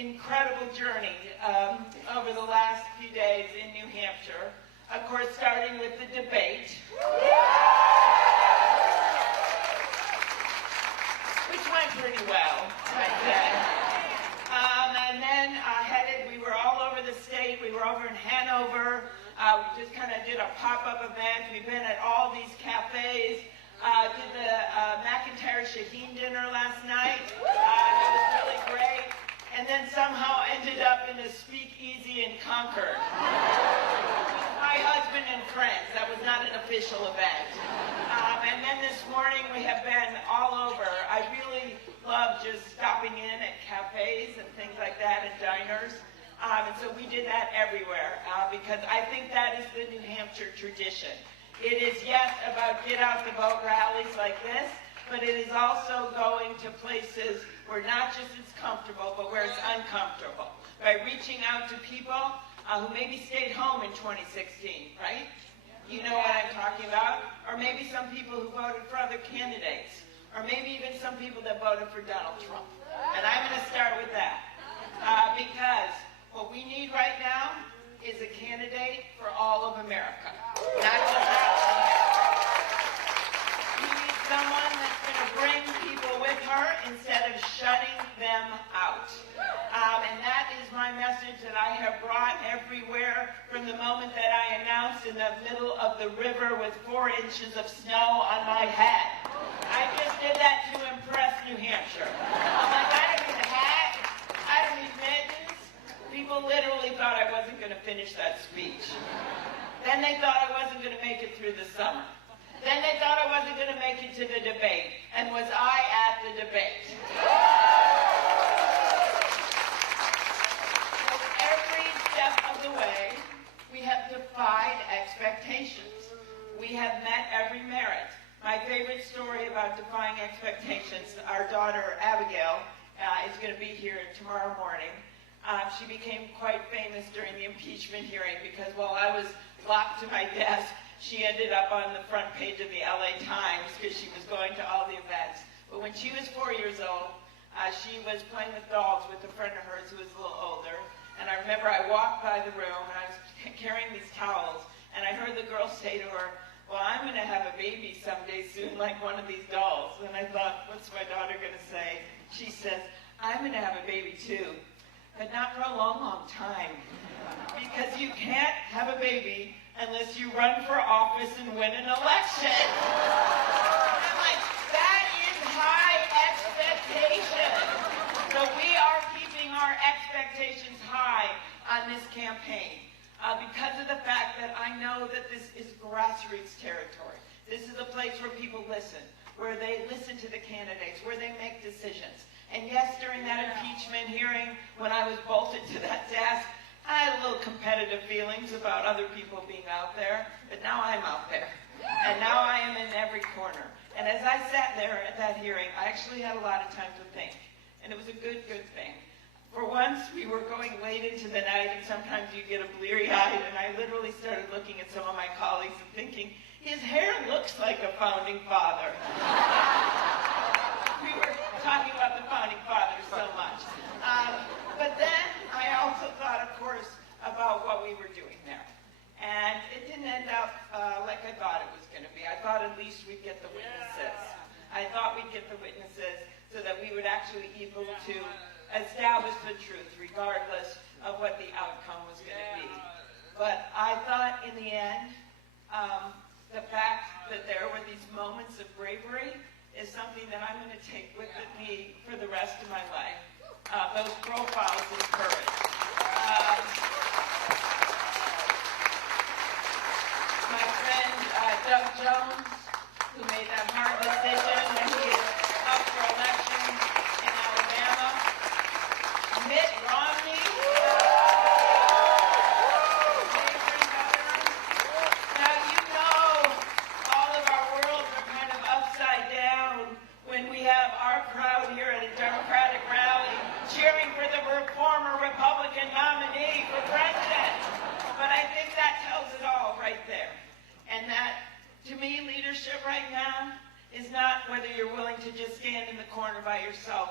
incredible journey over the last few days in New Hampshire. Of course, starting with the debate, which went pretty well, I'd say. And then we were all over the state. We were over in Hanover. We just kind of did a pop-up event. We've been at all these cafes. Did the McIntyre Shaheen dinner last night. It was really great. And then somehow ended up in a speakeasy in Concord. My husband and friends. That was not an official event. And then this morning we have been all over. I really love just stopping in at cafes and things like that, and diners. And so we did that everywhere because I think that is the New Hampshire tradition. It is, yes, about get out the vote rallies like this, but it is also going to places where not just it's comfortable, but where it's uncomfortable. By reaching out to people who maybe stayed home in 2016, right? You know what I'm talking about? Or maybe some people who voted for other candidates. Or maybe even some people that voted for Donald Trump. And I'm going to start with that. Because what we need right now is a candidate for all of America. Not just us. We need someone that's going to bring people with her instead of shutting them out. And that is my message that I have brought everywhere from the moment that I announced in the middle of the river with 4 inches of snow on my head. I just did that to impress New Hampshire. I'm like, I don't need a hat. I don't need mittens. People literally thought I wasn't going to finish that speech. Then they thought I wasn't going to make it through the summer. Then they thought I wasn't going to make it to the debate. And was I at the debate? So every step of the way, we have defied expectations. We have met every merit. My favorite story about defying expectations, our daughter Abigail is going to be here tomorrow morning. She became quite famous during the impeachment hearing because while I was locked to my desk, she ended up on the front page of the LA Times because she was going to all the events. But when she was 4 years old, she was playing with dolls with a friend of hers who was a little older. And I remember I walked by the room and I was carrying these towels, and I heard the girl say to her, "Well, I'm going to have a baby someday soon like one of these dolls." And I thought, what's my daughter going to say? She says, "I'm going to have a baby too, but not for a long, long time. Because you can't have a baby unless you run for office and win an election." And I'm like, that is high expectation. So we are keeping our expectations high on this campaign because of the fact that I know that this is grassroots territory. This is a place where people listen, where they listen to the candidates, where they make decisions. And yes, during that impeachment hearing, when I was bolted to that desk, I had a little competitive feelings about other people being out there, but now I'm out there. And now I am in every corner. And as I sat there at that hearing, I actually had a lot of time to think. And it was a good thing. For once, we were going late into the night, and sometimes you get a bleary-eyed, and I literally started looking at some of my colleagues and thinking, his hair looks like a founding father. We were talking about the founding fathers so much. But then I also thought, of course, about what we were doing there. And it didn't end up like I thought it was going to be. I thought at least we'd get the witnesses. I thought we'd get the witnesses so that we would actually be able to establish the truth, regardless of what the outcome was going to be. But I thought in the end, the fact that there were these moments of bravery is something that I'm going to take with me for the rest of my life. Those profiles of courage. My friend Doug Jones, who made that hard decision when he is up for election in Alabama. Mitt Romney, neighboring governor. Now you know all of our worlds are kind of upside down when we have our crowd here at a Democratic rally cheering for the former Republican nominee for president. But I think that tells it all right there. And that, to me, leadership right now is not whether you're willing to just stand in the corner by yourself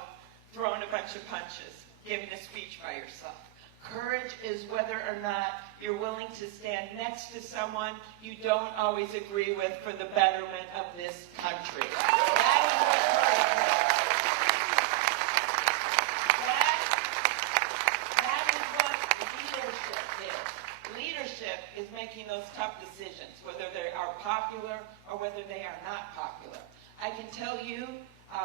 throwing a bunch of punches. giving a speech by yourself. Courage is whether or not you're willing to stand next to someone you don't always agree with for the betterment of this country. That is what courage is. That is what leadership is. Leadership is making those tough decisions, whether they are popular or whether they are not popular. I can tell you,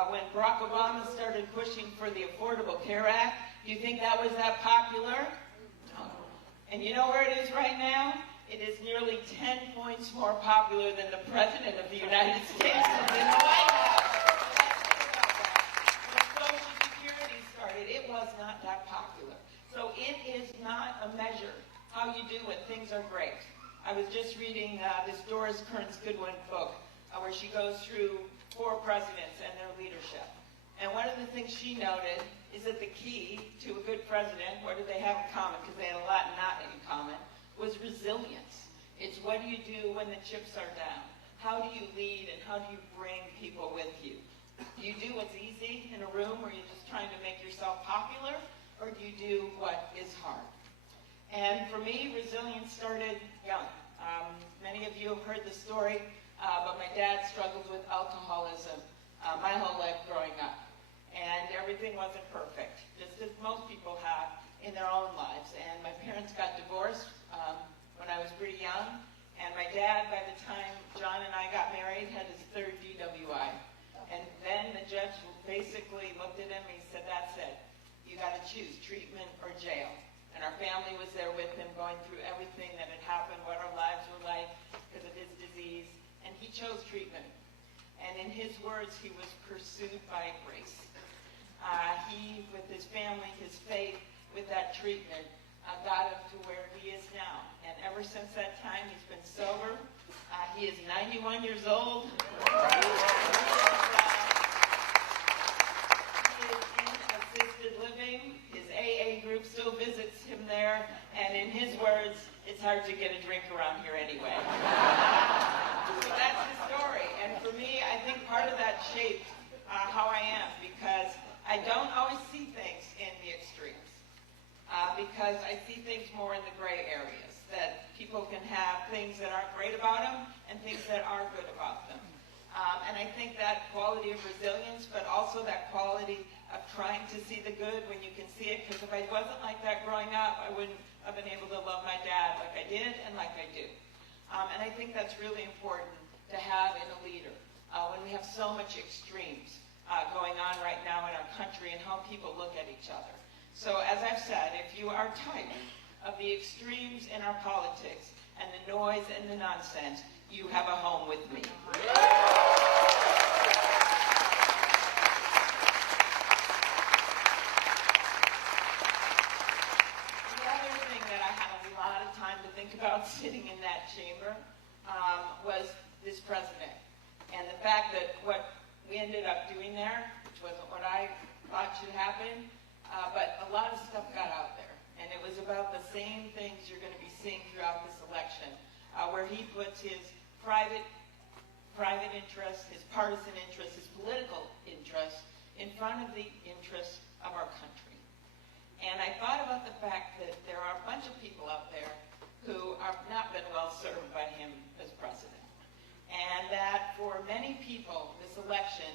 when Barack Obama started pushing for the Affordable Care Act, do you think that was that popular? No. And you know where it is right now? It is nearly 10 points more popular than the President of the United States is in the White House. When Social Security started, it was not that popular. So it is not a measure how you do when things are great. I was just reading this Doris Kearns Goodwin book where she goes through 4 presidents and their leadership. And one of the things she noted is that the key to a good president, what did they have in common, because they had a lot not in common, was resilience. It's what do you do when the chips are down? How do you lead and how do you bring people with you? Do you do what's easy in a room where you're just trying to make yourself popular, or do you do what is hard? And for me, resilience started young. Many of you have heard the story, but my dad struggled with alcoholism my whole life growing up. And everything wasn't perfect, just as most people have in their own lives. And my parents got divorced when I was pretty young. And my dad, by the time John and I got married, had his 3rd DWI. And then the judge basically looked at him and he said, that's it. You got to choose treatment or jail. And our family was there with him, going through everything that had happened, what our lives were like because of his disease. And he chose treatment. And in his words, he was pursued by grace. He, with his family, his faith, with that treatment, got him to where he is now. And ever since that time, he's been sober. He is 91 years old. He is in assisted living. His AA group still visits him there. And in his words, it's hard to get a drink around here anyway. So that's the story. And for me, I think part of that shaped how I am, because I don't always see things in the extremes. Because I see things more in the gray areas, that people can have things that aren't great about them and things that are good about them. And I think that quality of resilience, but also that quality of trying to see the good when you can see it, because if I wasn't like that growing up, I wouldn't have been able to love my dad like I did and like I do. And I think that's really important to have in a leader when we have so much extremes going on right now in our country and how people look at each other. So as I've said, if you are tired of the extremes in our politics and the noise and the nonsense, you have a home with me. The other thing that I had a lot of time to think about sitting in that chamber was this president. And the fact that what we ended up doing there, which wasn't what I thought should happen, but a lot of stuff got out there. And it was about the same things you're going to be seeing throughout this election, where he puts his private interests, his partisan interests, his political interests in front of the interests of our country. And I thought about the fact that there are a bunch of people out there who have not been well served by him as president. And that for many people, this election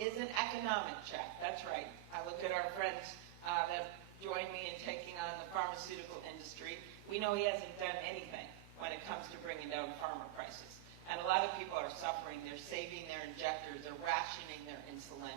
is an economic check. That's right. I look at our friends that joined me in taking on the pharmaceutical industry. We know he hasn't done anything when it comes to bringing down pharma prices. And a lot of people are suffering. They're saving their injectors. They're rationing their insulin.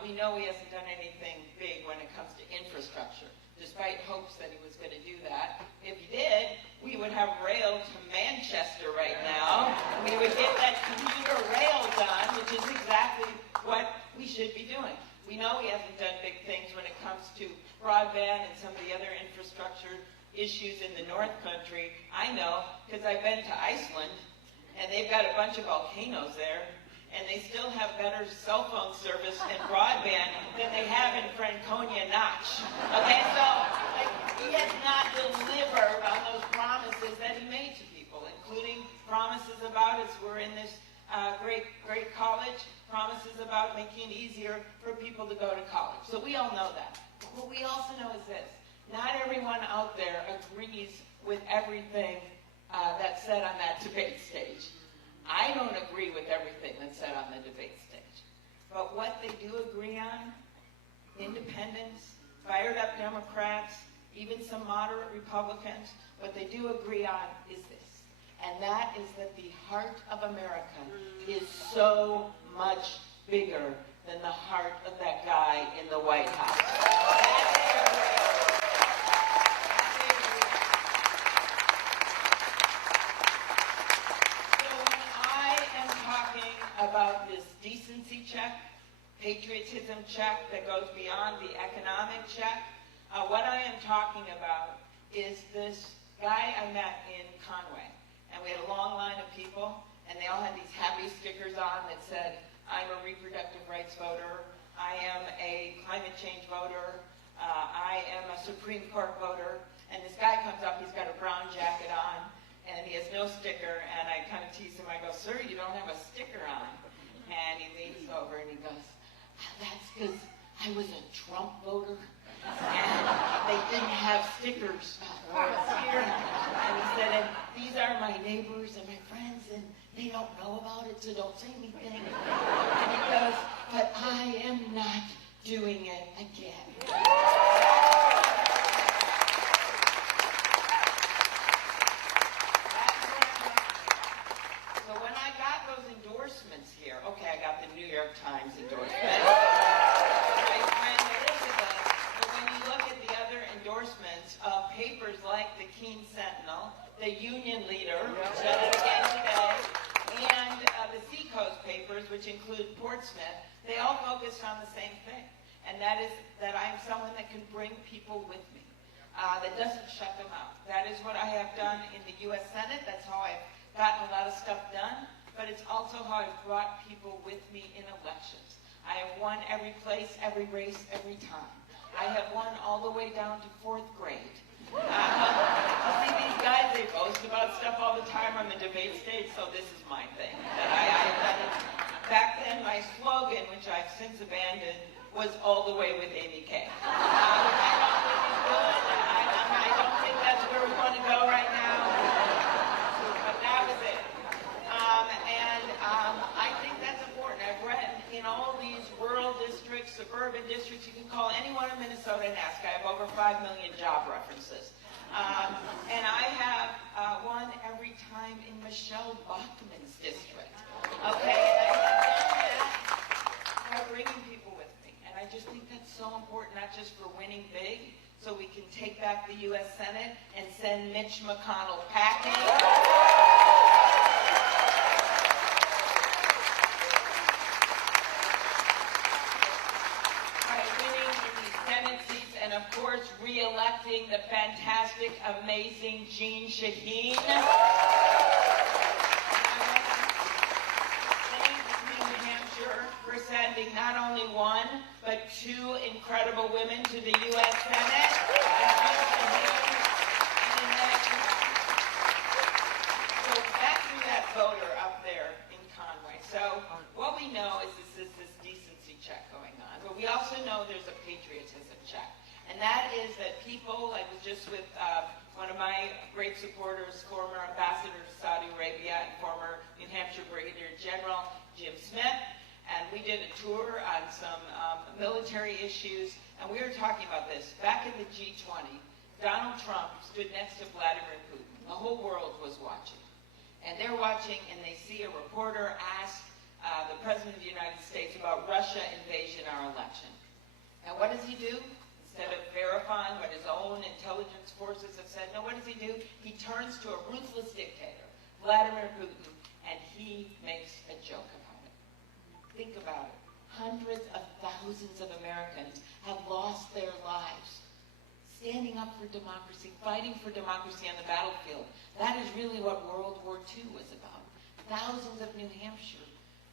We know he hasn't done anything big when it comes to infrastructure, despite hopes that he was going to do that. If he did, we would have rail to Manchester right now. We would get that commuter rail done, which is exactly what we should be doing. We know he hasn't done big things when it comes to broadband and some of the other infrastructure issues in the North Country. I know, because I've been to Iceland, and they've got a bunch of volcanoes there, and they still have better cell phone service and broadband than they have in Franconia Notch. Okay, so he has not delivered on those promises that he made to people, including promises about us. We're in this great college, promises about making it easier for people to go to college. So we all know that. But what we also know is this. Not everyone out there agrees with everything that's said on that debate stage. I don't agree with everything that's said on the debate stage. But what they do agree on, independents, fired up Democrats, even some moderate Republicans, what they do agree on is this. And that is that the heart of America is so much bigger than the heart of that guy in the White House. About this decency check, patriotism check that goes beyond the economic check. What I am talking about is this guy I met in Conway, and we had a long line of people, and they all had these happy stickers on that said, I'm a reproductive rights voter, I am a climate change voter, I am a Supreme Court voter, and this guy comes up, he's got a brown jacket on, and he has no sticker, and I kind of tease him. I go, sir, you don't have a sticker on. And he leans over and he goes, that's because I was a Trump voter, and they didn't have stickers for us here. And he said, and these are my neighbors and my friends, and they don't know about it, so don't say anything. And he goes, but I am not doing it again. Okay, I got the New York Times endorsement. My friend Elizabeth, but when you look at the other endorsements of papers like the Keene Sentinel, the Union Leader, said it again today, and the Seacoast papers, which include Portsmouth, they all focused on the same thing. And that is that I am someone that can bring people with me, that doesn't shut them out. That is what I have done in the U.S. Senate. That's how I've gotten a lot of stuff done. But it's also how I've brought people with me in elections. I have won every place, every race, every time. I have won all the way down to 4th grade. You see these guys, they boast about stuff all the time on the debate stage, so this is my thing. That I have done it. Back then, my slogan, which I've since abandoned, was all the way with Amy K. Which I don't think is good. I don't think that's where we want to go right now. But that was it. I think that's important. I've read in all these rural districts, suburban districts, you can call anyone in Minnesota and ask. I have over 5 million job references. And I have won every time in Michelle Bachmann's district. Okay? And I have done that by bringing people with me. And I just think that's so important, not just for winning big, so we can take back the U.S. Senate and send Mitch McConnell packing. And of course, re-electing the fantastic, amazing Jeanne Shaheen. Thank New Hampshire for sending not only one, but 2 incredible women to the U.S. Senate. So back to that voter up there in Conway. So what we know is this decency check going on, but we also know there's a patriotism check. And that is that people, I was just with one of my great supporters, former ambassador to Saudi Arabia and former New Hampshire Brigadier General Jim Smith, and we did a tour on some military issues, and we were talking about this. Back in the G20, Donald Trump stood next to Vladimir Putin. The whole world was watching. And they're watching, and they see a reporter ask the President of the United States about Russia invasion our election. And what does he do? Instead of verifying what his own intelligence forces have said, no, what does he do? He turns to a ruthless dictator, Vladimir Putin, and he makes a joke about it. Think about it. Hundreds of thousands of Americans have lost their lives standing up for democracy, fighting for democracy on the battlefield. That is really what World War II was about. Thousands of New Hampshire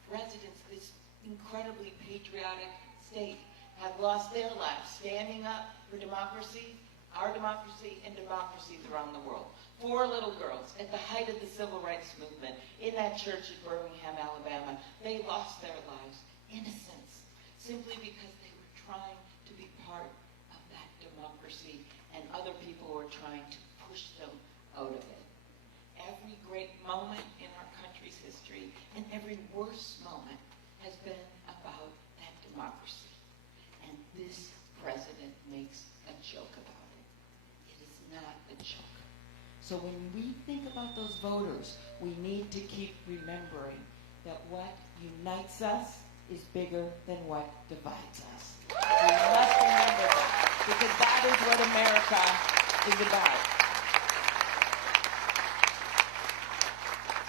residents, this incredibly patriotic state, have lost their lives standing up for democracy, our democracy and democracies around the world. 4 little girls at the height of the civil rights movement in that church in Birmingham, Alabama, they lost their lives, innocence, simply because they were trying to be part of that democracy and other people were trying to push them out of it. Every great moment in our country's history and every worst moment has been about that democracy. And this president makes a joke about it. It is not a joke. So when we think about those voters, we need to keep remembering that what unites us is bigger than what divides us. We must remember that, because that is what America is about.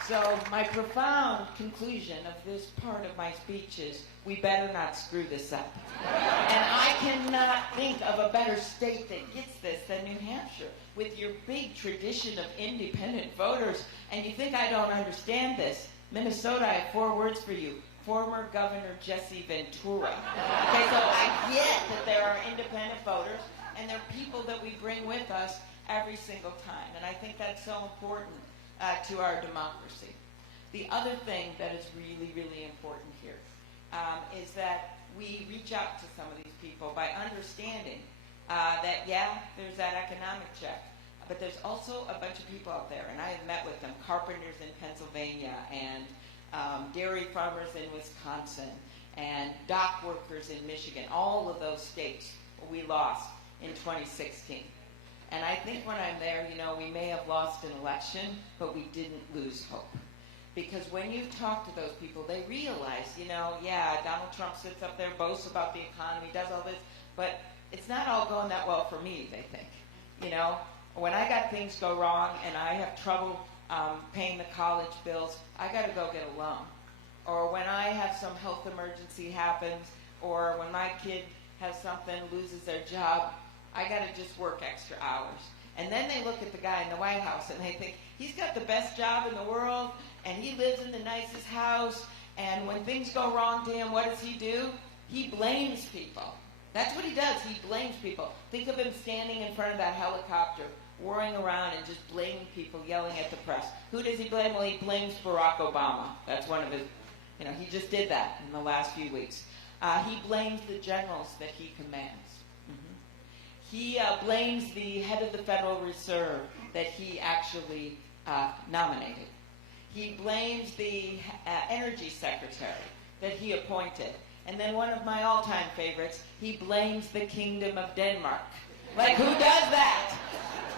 So my profound conclusion of this part of my speech is, we better not screw this up. And I cannot think of a better state that gets this than New Hampshire, with your big tradition of independent voters. And you think I don't understand this? Minnesota, I have 4 words for you. Former Governor Jesse Ventura. Okay, so I get that there are independent voters, and there are people that we bring with us every single time. And I think that's so important to our democracy. The other thing that is really, really important here is that we reach out to some of these people by understanding that, yeah, there's that economic check, but there's also a bunch of people out there, and I have met with them, carpenters in Pennsylvania, and dairy farmers in Wisconsin, and dock workers in Michigan. All of those states we lost in 2016. And I think when I'm there, you know, we may have lost an election, but we didn't lose hope. Because when you talk to those people, they realize, you know, yeah, Donald Trump sits up there, boasts about the economy, does all this, but it's not all going that well for me, they think. You know, when I got things go wrong and I have trouble paying the college bills, I got to go get a loan. Or when I have some health emergency happens, or when my kid has something, loses their job, I got to just work extra hours. And then they look at the guy in the White House and they think, he's got the best job in the world, and he lives in the nicest house, and when things go wrong to him, what does he do? He blames people. That's what he does. He blames people. Think of him standing in front of that helicopter, whirring around and just blaming people, yelling at the press. Who does he blame? Well, he blames Barack Obama. That's one of his, you know, he just did that in the last few weeks. He blames the generals that he commands. He blames the head of the Federal Reserve that he actually nominated. He blames the energy secretary that he appointed. And then one of my all-time favorites, he blames the Kingdom of Denmark. Like, who does that?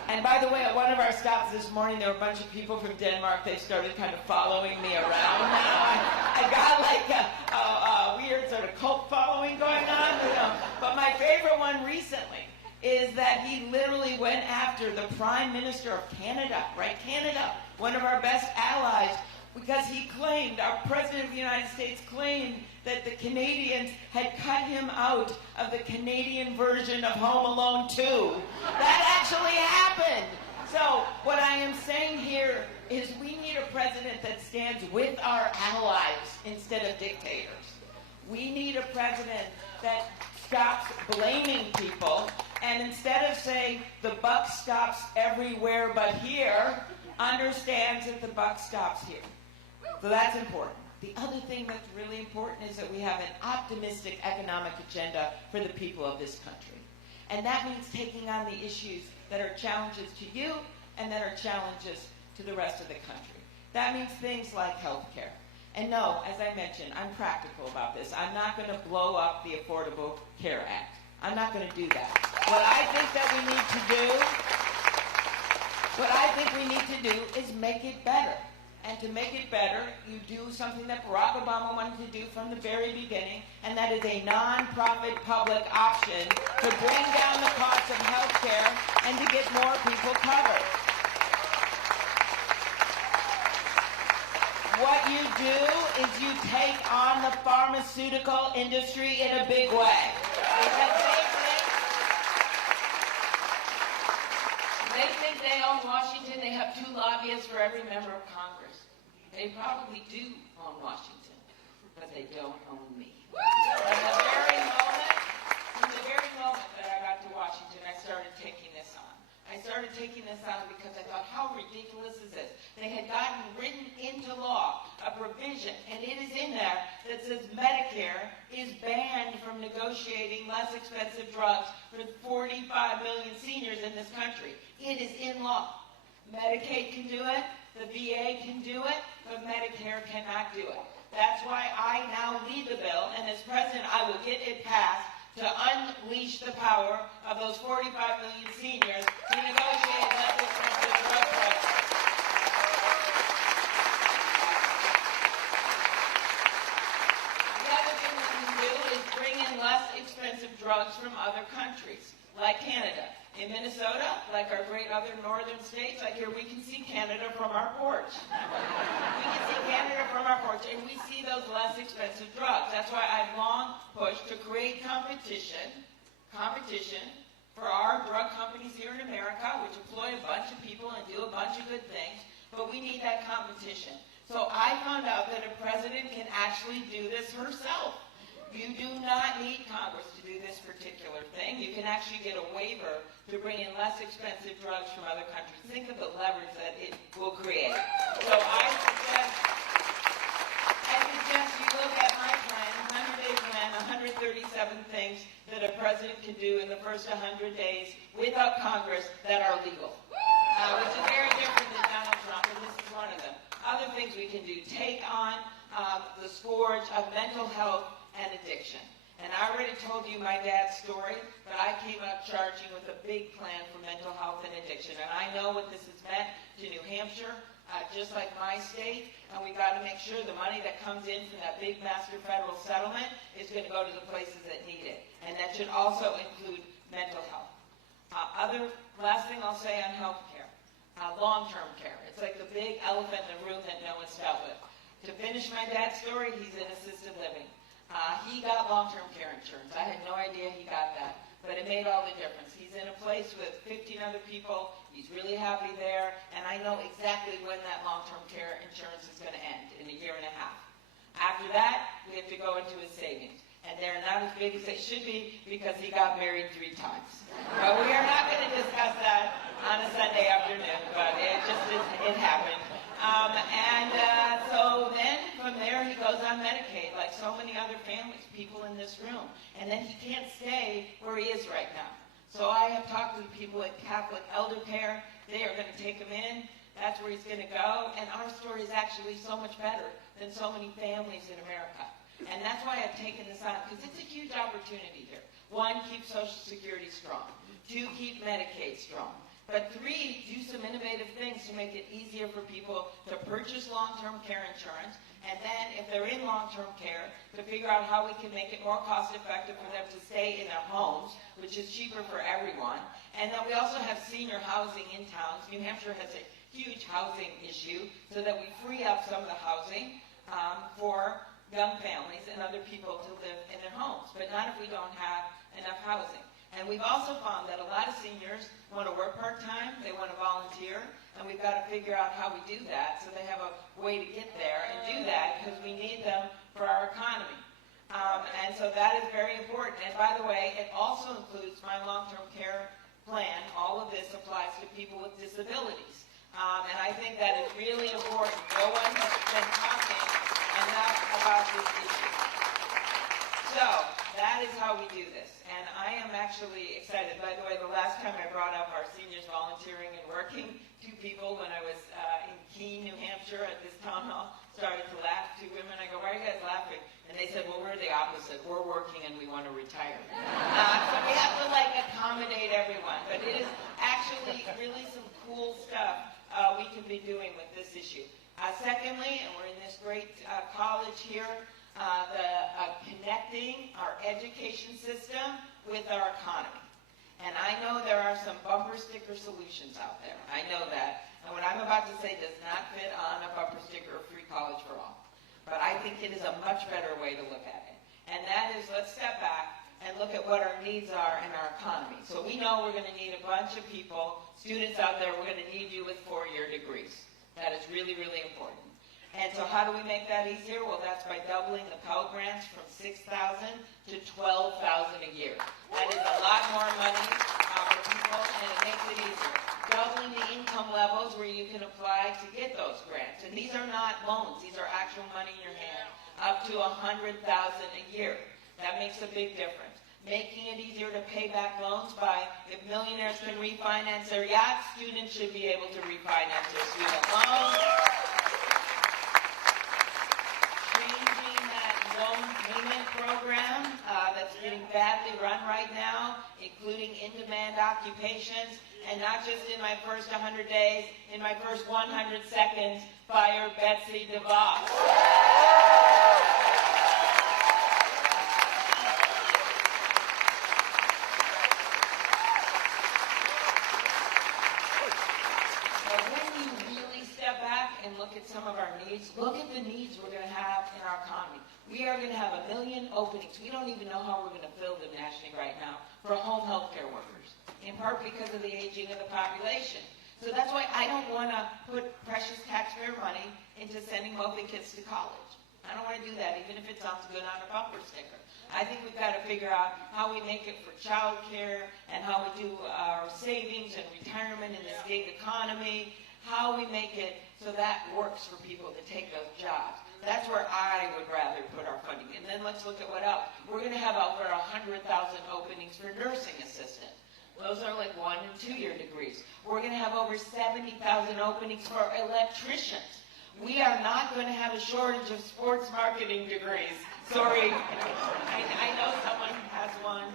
And by the way, at one of our stops this morning, there were a bunch of people from Denmark. They started kind of following me around. Now I got like a weird sort of cult following going on. You know. But my favorite one recently is that he literally went after the Prime Minister of Canada, right? Canada, one of our best allies, because he claimed, our President of the United States claimed that the Canadians had cut him out of the Canadian version of Home Alone 2. That actually happened. So what I am saying here is we need a president that stands with our allies instead of dictators. We need a president that stops blaming people, and instead of saying the buck stops everywhere but here, understands that the buck stops here. So that's important. The other thing that's really important is that we have an optimistic economic agenda for the people of this country. And that means taking on the issues that are challenges to you and that are challenges to the rest of the country. That means things like health care. And no, as I mentioned, I'm practical about this. I'm not going to blow up the Affordable Care Act. I'm not going to do that. What I think we need to do is make it better. And to make it better, you do something that Barack Obama wanted to do from the very beginning, and that is a non-profit public option to bring down the cost of health care and to get more people covered. What you do is you take on the pharmaceutical industry in a big way. They think they own Washington. They have 2 lobbyists for every member of Congress. They probably do own Washington, but they don't own me. From the very moment that I got to Washington, I started taking this on. Medicare is banned from negotiating less expensive drugs for 45 million seniors in this country. It is in law. Medicaid can do it, the VA can do it, but Medicare cannot do it. That's why I now lead the bill, and as president, I will get it passed to unleash the power of those 45 million seniors to negotiate less expensive drug prices. The other thing we can do is bring in less expensive drugs from other countries, like Canada. In Minnesota, like our great other northern states, like here we can see Canada from our porch. We can see Canada from our porch, and we see those less expensive drugs. That's why I've long pushed to create competition for our drug companies here in America, which employ a bunch of people and do a bunch of good things, but we need that competition. So I found out that a president can actually do this herself. You do not need Congress to do this particular thing. You can actually get a waiver to bring in less expensive drugs from other countries. Think of the leverage that it will create. So I suggest you look at my plan, 100-day plan, 137 things that a president can do in the first 100 days without Congress that are legal, which is very different than Donald Trump, and this is one of them. Other things we can do, take on the scourge of mental health and addiction. And I already told you my dad's story, but I came up charging with a big plan for mental health and addiction. And I know what this has meant to New Hampshire, just like my state, and we got to make sure the money that comes in from that big master federal settlement is going to go to the places that need it. And that should also include mental health. Last thing I'll say on health care, long-term care. It's like the big elephant in the room that no one's dealt with. To finish my dad's story, he's in assisted living. He got long-term care insurance. I had no idea he got that, but it made all the difference. He's in a place with 15 other people. He's really happy there, and I know exactly when that long-term care insurance is going to end, in a year and a half. After that, we have to go into his savings, and they're not as big as they should be because he got married 3 times. But we are not going to discuss that on a Sunday afternoon, but it happened. So then from there he goes on Medicaid, like so many other families, people in this room. And then he can't stay where he is right now. So I have talked to the people at Catholic Elder Care. They are going to take him in. That's where he's going to go. And our story is actually so much better than so many families in America. And that's why I've taken this on, because it's a huge opportunity here. 1, keep Social Security strong. 2, keep Medicaid strong. But 3, do some innovative things to make it easier for people to purchase long-term care insurance, and then if they're in long-term care, to figure out how we can make it more cost-effective for them to stay in their homes, which is cheaper for everyone. And then we also have senior housing in towns. New Hampshire has a huge housing issue, so that we free up some of the housing for young families and other people to live in their homes, but not if we don't have enough housing. And we've also found that a lot of seniors want to work part-time, they want to volunteer, and we've got to figure out how we do that so they have a way to get there and do that because we need them for our economy. And so that is very important. And by the way, it also includes my long-term care plan. All of this applies to people with disabilities. And I think that is really important. No one has been talking enough about this issue. So that is how we do this. And I am actually excited. By the way, the last time I brought up our seniors volunteering and working, 2 people when I was in Keene, New Hampshire at this town hall started to laugh. 2 women. I go, why are you guys laughing? And they said, well, we're the opposite. We're working and we want to retire. So we have to accommodate everyone. But it is actually really some cool stuff we can be doing with this issue. Secondly, and we're in this great college here, connecting our education system with our economy. And I know there are some bumper sticker solutions out there. I know that. And what I'm about to say does not fit on a bumper sticker of free college for all. But I think it is a much better way to look at it. And that is, let's step back and look at what our needs are in our economy. So we know we're going to need a bunch of people, students out there, we're going to need you with 4-year degrees. That is really, really important. And so how do we make that easier? Well, that's by doubling the Pell Grants from $6,000 to $12,000 a year. That is a lot more money for people, and it makes it easier. Doubling the income levels where you can apply to get those grants. And these are not loans. These are actual money in your hand. up to $100,000 a year. That makes a big difference. Making it easier to pay back loans by, if millionaires can refinance their yachts, students should be able to refinance their student loans. Changing that loan payment program that's getting badly run right now, including in-demand occupations, and not just in my first 100 days, in my first 100 seconds, fire Betsy DeVos. Look at some of our needs. Look at the needs we're going to have in our economy. We are going to have 1 million openings. We don't even know how we're going to fill them nationally right now for home health care workers, in part because of the aging of the population. So that's why I don't want to put precious taxpayer money into sending wealthy kids to college. I don't want to do that, even if it sounds good on a bumper sticker. I think we've got to figure out how we make it for child care and how we do our savings and retirement in this gig economy, how we make it so that works for people to take those jobs. That's where I would rather put our funding. And then let's look at what else. We're going to have over 100,000 openings for nursing assistant. Those are like 1- and 2-year degrees. We're going to have over 70,000 openings for electricians. We are not going to have a shortage of sports marketing degrees. Sorry. I know someone has one.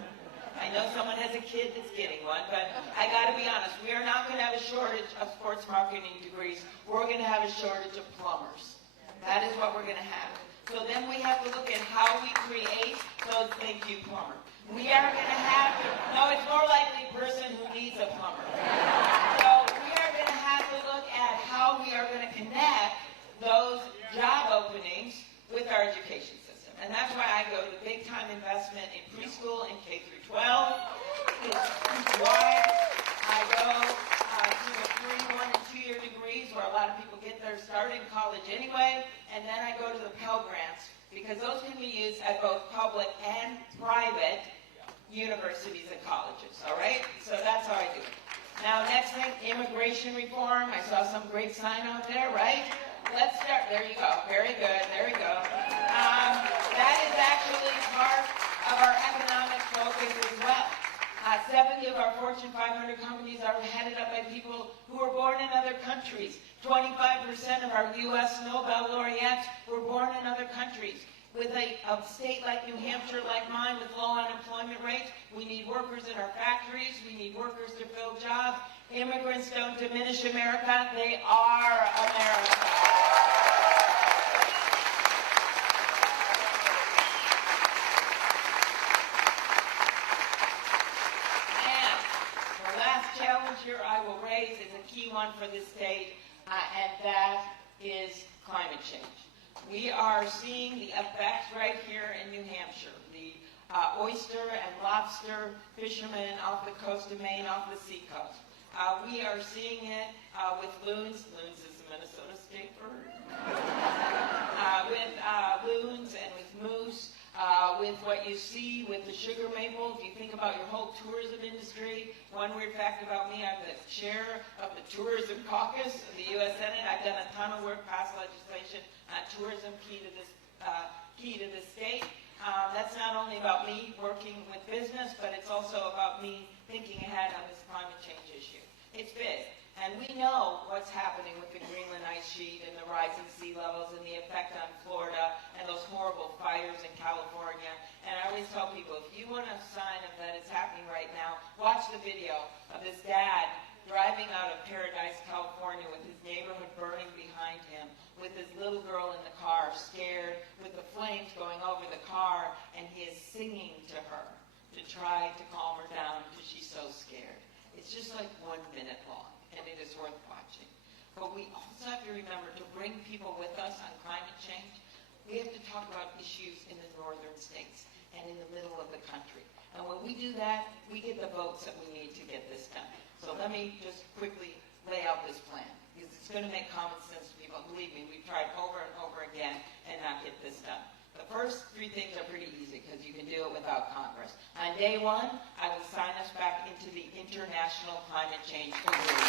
I know someone has a kid that's getting one, but I got to be honest, we are not going to have a shortage of sports marketing degrees. We're going to have a shortage of plumbers. That is what we're going to have. So then we have to look at how we create those, thank you, plumber. We are going to have, no, it's more likely a person who needs a plumber. So we are going to have to look at how we are going to connect those job openings with our education system. And that's why I go to big-time investment in preschool and K through 12. It's why I go to the 3-, 1-, and 2-year degrees where a lot of people get their start in college anyway. And then I go to the Pell Grants because those can be used at both public and private universities and colleges. All right? So that's how I do it. Now, next thing, immigration reform. I saw some great sign out there, right? Let's start. There you go. Very good. There we go. That is actually part of our economic focus as well. 70 of our Fortune 500 companies are headed up by people who were born in other countries. 25% of our U.S. Nobel laureates were born in other countries. With a state like New Hampshire, like mine, with low unemployment rates, we need workers in our factories. We need workers to fill jobs. Immigrants don't diminish America. They are America. Here I will raise is a key one for this state, and that is climate change. We are seeing the effects right here in New Hampshire. The oyster and lobster fishermen off the coast of Maine, off the seacoast. We are seeing it with loons. Loons is a Minnesota state bird. With loons and with moose. With what you see with the sugar maple, if you think about your whole tourism industry, one weird fact about me, I'm the chair of the Tourism Caucus of the U.S. Senate. I've done a ton of work, passed legislation on tourism key to the state. That's not only about me working with business, but it's also about me thinking ahead on this climate change issue. It's big. And we know what's happening with the Greenland ice sheet and the rising sea levels and the effect on Florida and those horrible fires in California. And I always tell people, if you want a sign of that it's happening right now, watch the video of this dad driving out of Paradise, California with his neighborhood burning behind him, with his little girl in the car, scared, with the flames going over the car, and he is singing to her to try to calm her down because she's so scared. It's just like 1 minute long. And it is worth watching. But we also have to remember to bring people with us on climate change. We have to talk about issues in the northern states and in the middle of the country. And when we do that, we get the votes that we need to get this done. So let me just quickly lay out this plan, because it's going to make common sense to people. Believe me, we've tried over and over again and not get this done. The first 3 things are pretty easy because you can do it without Congress. On day 1, I will sign us back into the International Climate Change Agreement.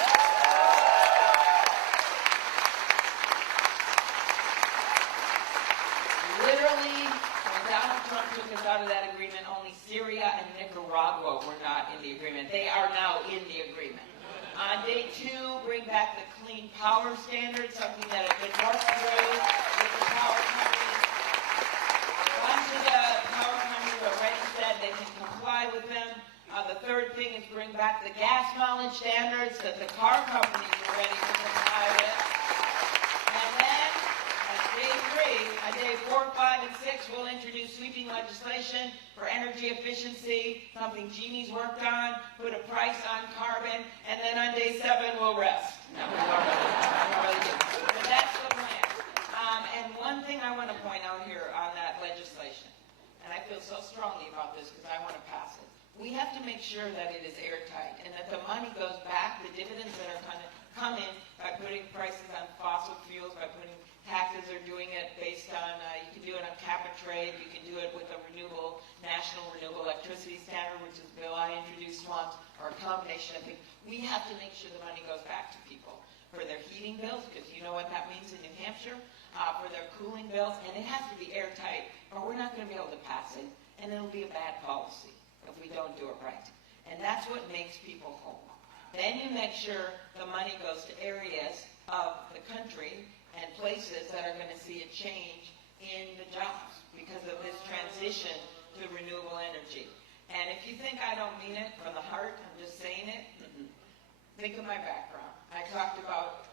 literally, when Donald Trump took us out of that agreement, only Syria and Nicaragua were not in the agreement. They are now in the agreement. On day 2, bring back the clean power standards, something that had been worked through with the power companies. A bunch of the power companies already said they can comply with them. The third thing is bring back the gas mileage standards that the car companies are ready to comply with. And then, on day 3, on day 4, 5, and 6, we'll introduce sweeping legislation for energy efficiency, something Jeannie's worked on, put a price on carbon, and then on day 7, we'll rest. No, we already do. But that's the plan. And one thing I want to point out here on that legislation, and I feel so strongly about this because I want to pass it. We have to make sure that it is airtight and that the money goes back, the dividends that are going to come in by putting prices on fossil fuels, by putting taxes or doing it based on, you can do it on cap and trade, you can do it with a national renewable electricity standard, which is a bill I introduced once, or a combination of things. We have to make sure the money goes back to people for their heating bills, because you know what that means in New Hampshire, for their cooling bills, and it has to be airtight, or we're not going to be able to pass it, and it'll be a bad policy if we don't do it right. And that's what makes people whole. Then you make sure the money goes to areas of the country and places that are going to see a change in the jobs because of this transition to renewable energy. And if you think I don't mean it from the heart, I'm just saying it, think of my background. I talked about,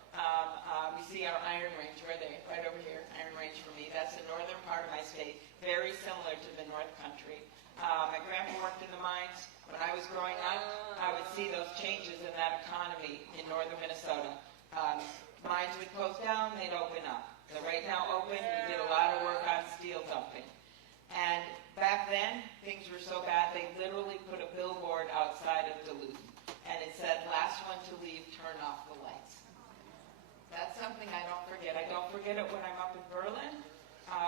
we see our Iron Range, right over here, Iron Range for me. That's the northern part of my state, very similar to the North Country. My grandpa worked in the mines. When I was growing up, I would see those changes in that economy in northern Minnesota. Mines would close down, they'd open up. They're right now open. We did a lot of work on steel dumping. And back then, things were so bad, they literally put a billboard outside of Duluth. And it said, last one to leave, turn off the lights. That's something I don't forget. I don't forget it when I'm up in Berlin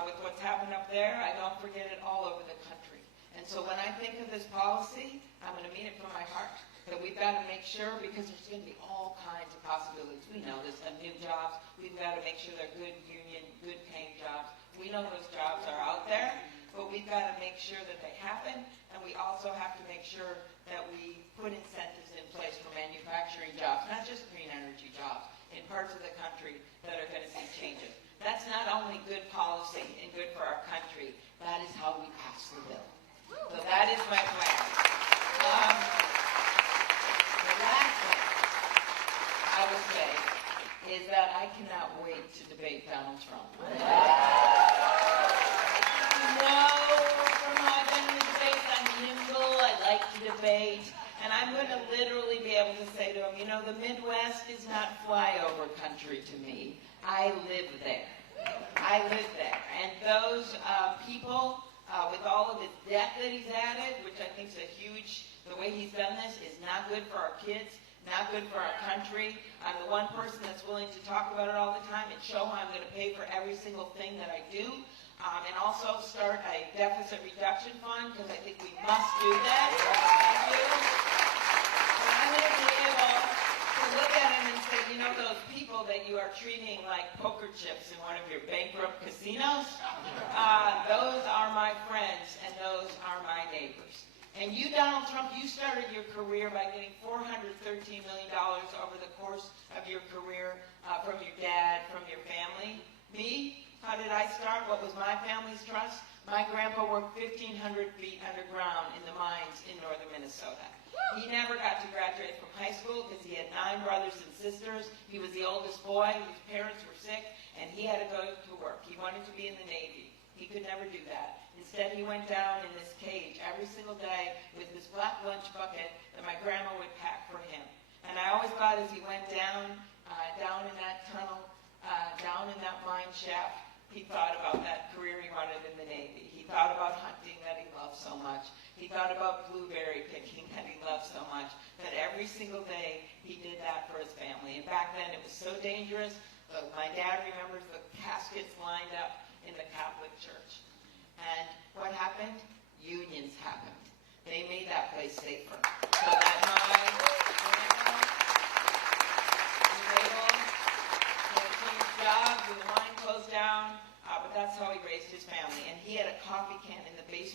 with what's happened up there. I don't forget it all over the country. And so when I think of this policy, I'm going to mean it from my heart, that we've got to make sure, because there's going to be all kinds of possibilities. We know this, of new jobs. We've got to make sure they're good union, good paying jobs. We know those jobs are out there, but we've got to make sure that they happen, and we also have to make sure that we put incentives in place for manufacturing jobs, not just green energy jobs, in parts of the country that are going to see changes. That's not only good policy and good for our country, that is how we pass the bill. So that is my plan. The last thing I would say is that I cannot wait to debate Donald Trump. You know, from how I've been in the debates, I'm nimble, I like to debate, and I'm going to literally be able to say to him, you know, the Midwest is not flyover country to me. I live there. I live there. And those people, with all of his debt that he's added, which I think is a huge, the way he's done this is not good for our kids, not good for our country. I'm the one person that's willing to talk about it all the time and show how I'm going to pay for every single thing that I do. And also start a deficit reduction fund, because I think we must do that. Thank you. And I'm going to be able to look at him and say, you know those people that you are treating like poker chips in one of your bankrupt casinos? Those are my friends, and those are my neighbors. And you, Donald Trump, you started your career by getting $413 million over the course of your career from your dad, from your family. Me? How did I start? What was my family's trust? My grandpa worked 1,500 feet underground in the mines in northern Minnesota. He never got to graduate from high school because he had 9 brothers and sisters. He was the oldest boy. His parents were sick, and he had to go to work. He wanted to be in the Navy. He could never do that. Instead, he went down in this cage every single day with this black lunch bucket that my grandma would pack for him. And I always thought as he went down in that tunnel, down in that mine shaft, he thought about that career he wanted in the Navy. He thought about hunting that he loved so much. He thought about blueberry picking that he loved so much, that every single day he did that for his family. And back then it was so dangerous. My dad remembers the caskets lined up in the Catholic Church. And what happened? Unions happened. They made that place safer. So that my grandma was able to change jobs when the mine closed down, but that's how he raised his family. And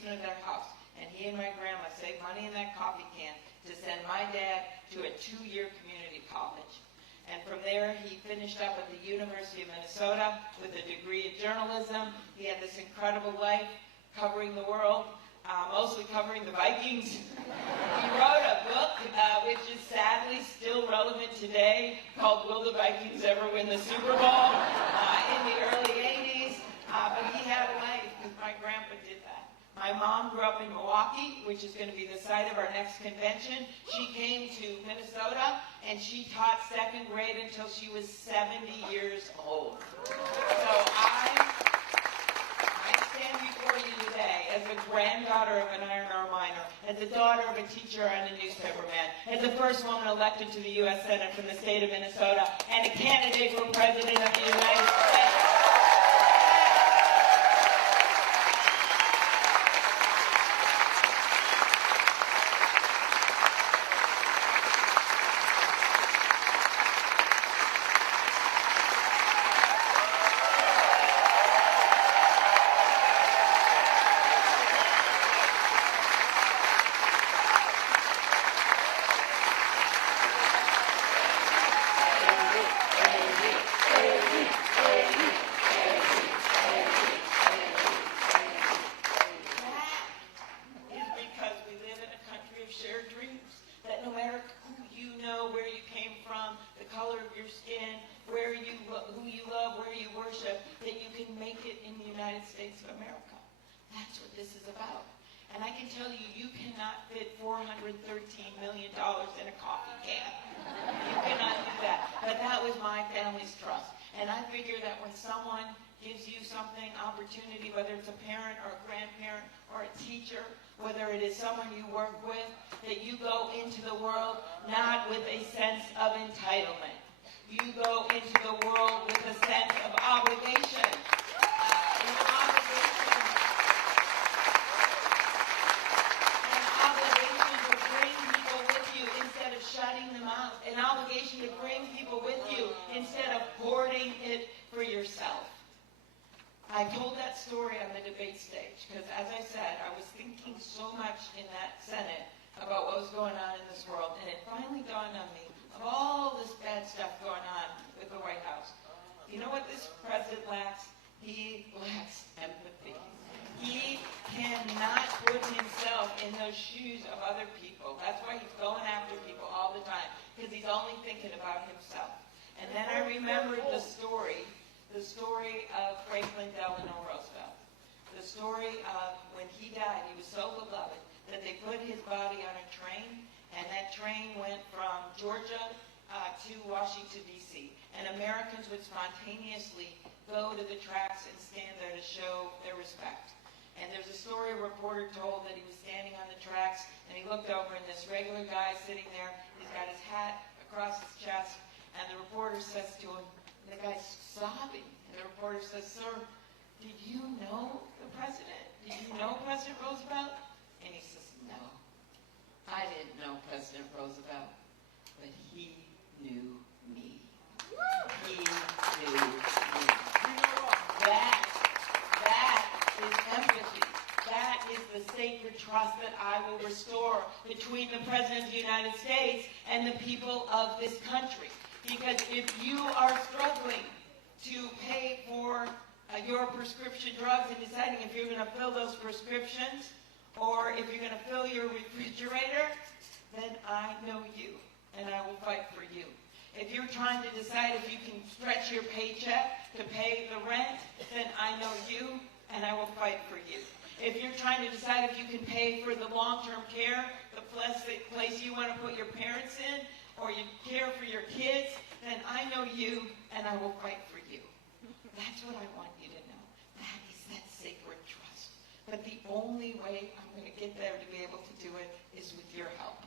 basement of their house. And he and my grandma saved money in that coffee can to send my dad to a 2-year community college. And from there, he finished up at the University of Minnesota with a degree in journalism. He had this incredible life covering the world, mostly covering the Vikings. He wrote a book, which is sadly still relevant today, called Will the Vikings Ever Win the Super Bowl? In the early 80s. But he had a life because my grandpa did that. My mom grew up in Milwaukee, which is going to be the site of our next convention. She came to Minnesota, and she taught 2nd grade until she was 70 years old. So I stand before you today as a granddaughter of an iron ore miner, as a daughter of a teacher and a newspaper man, as the first woman elected to the U.S. Senate from the state of Minnesota, and a candidate for President of the United States. Whether it's a parent or a grandparent or a teacher, whether it is someone you work with, that you go into the world not with a sense of entitlement. You go into the world with a sense of obligation. An obligation to bring people with you instead of shutting them out. An obligation to bring people with you instead of hoarding it for yourself. I told that story on the debate stage because, as I said, I was thinking so much in that Senate about what was going on in this world, and it finally dawned on me of all this bad stuff going on with the White House. You know what this president lacks? He lacks empathy. He cannot put himself in those shoes of other people. That's why he's going after people all the time, because he's only thinking about himself. And then I remembered the story of Franklin Delano Roosevelt. The story of when he died, he was so beloved that they put his body on a train, and that train went from Georgia to Washington, D.C. And Americans would spontaneously go to the tracks and stand there to show their respect. And there's a story a reporter told that he was standing on the tracks, and he looked over, and this regular guy sitting there, he's got his hat across his chest, and the reporter says to him, and the guy's sobbing. And the reporter says, "Sir, did you know the president? Did you know President Roosevelt?" And he says, "No, I didn't know President Roosevelt, but he knew me. He knew me." That is empathy. That is the sacred trust that I will restore between the President of the United States and the people of this country. Because if you are struggling to pay for your prescription drugs and deciding if you're going to fill those prescriptions or if you're going to fill your refrigerator, then I know you and I will fight for you. If you're trying to decide if you can stretch your paycheck to pay the rent, then I know you and I will fight for you. If you're trying to decide if you can pay for the long-term care, the place you want to put your parents in, or you care for your kids, then I know you and I will fight for you. That's what I want you to know. That is that sacred trust. But the only way I'm going to get there to be able to do it is with your help.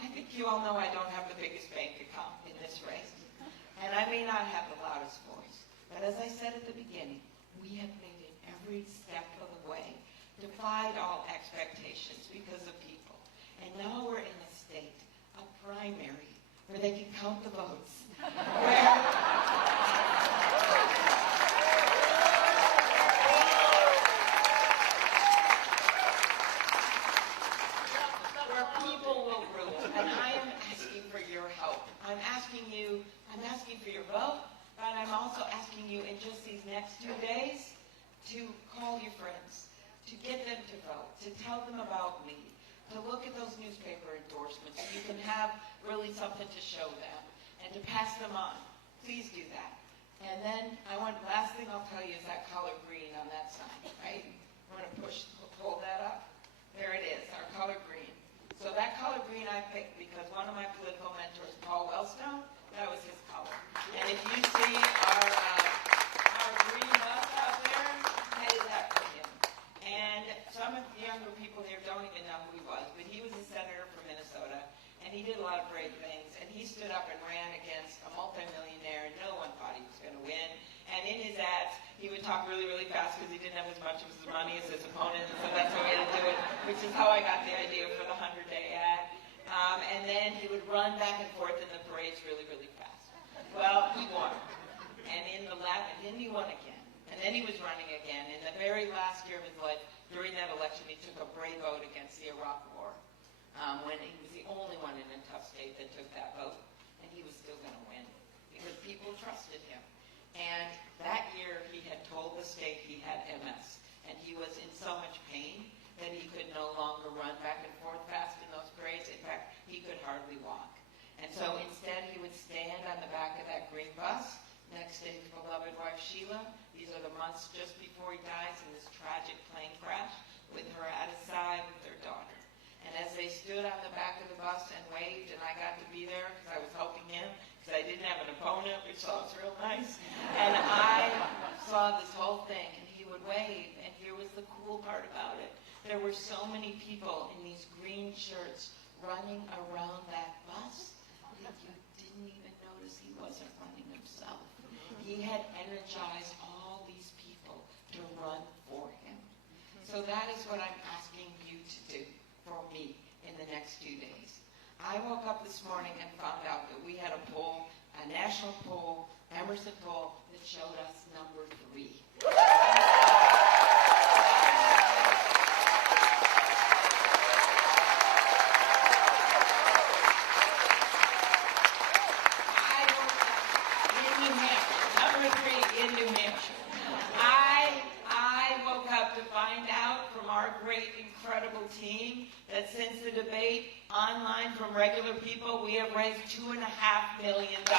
I think you all know I don't have the biggest bank account in this race. And I may not have the loudest voice. But as I said at the beginning, we have made it every step of the way, defied all expectations because of people. And now we're in a state of primary where they can count the votes. next 2 days to call your friends, to get them to vote, to tell them about me, to look at those newspaper endorsements so you can have really something to show them, and to pass them on. Please do that. And then last thing I'll tell you is that color green on that sign, right? I'm going to hold that up. There it is, our color green. So that color green I picked because one of my political mentors, Paul Wellstone, that was his color. And if you see our green bus out there, headed that for him. And some of the younger people here don't even know who he was, but he was a senator from Minnesota, and he did a lot of great things. And he stood up and ran against a multimillionaire, and no one thought he was going to win. And in his ads, he would talk really, really fast because he didn't have as much of his money as his opponent, and so that's the way to do it, which is how I got the idea for the 100-day ad. And then he would run back and forth in the parades really, really fast. Well, he won. And in the last, and then he won again. And then he was running again. In the very last year of his life, during that election, he took a brave vote against the Iraq War, when he was the only one in a tough state that took that vote. And he was still going to win because people trusted him. And that year, he had told the state he had MS. And he was in so much pain that he could no longer run back and forth fast in those parades. In fact, he could hardly walk. And so instead, he would stand on the back of that green bus next to his beloved wife, Sheila. These are the months just before he dies in this tragic plane crash, with her at his side with their daughter. And as they stood on the back of the bus and waved, and I got to be there because I was helping him, because I didn't have an opponent, which sounds real nice. And I saw this whole thing, and he would wave, and here was the cool part about it. There were so many people in these green shirts running around that bus that you didn't even notice he wasn't running himself. He had energized all these people to run for him. So that is what I'm asking you to do for me in the next 2 days. I woke up this morning and found out that we had a poll, a national poll, Emerson poll, that showed us number 3. Incredible team that since the debate online from regular people, we have raised $2.5 million. We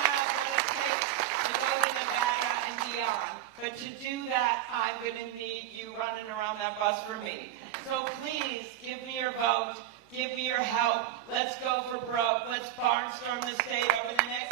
have what it takes to go to Nevada and beyond. But to do that, I'm going to need you running around that bus for me. So please give me your vote. Give me your help. Let's go for broke. Let's barnstorm the state over the next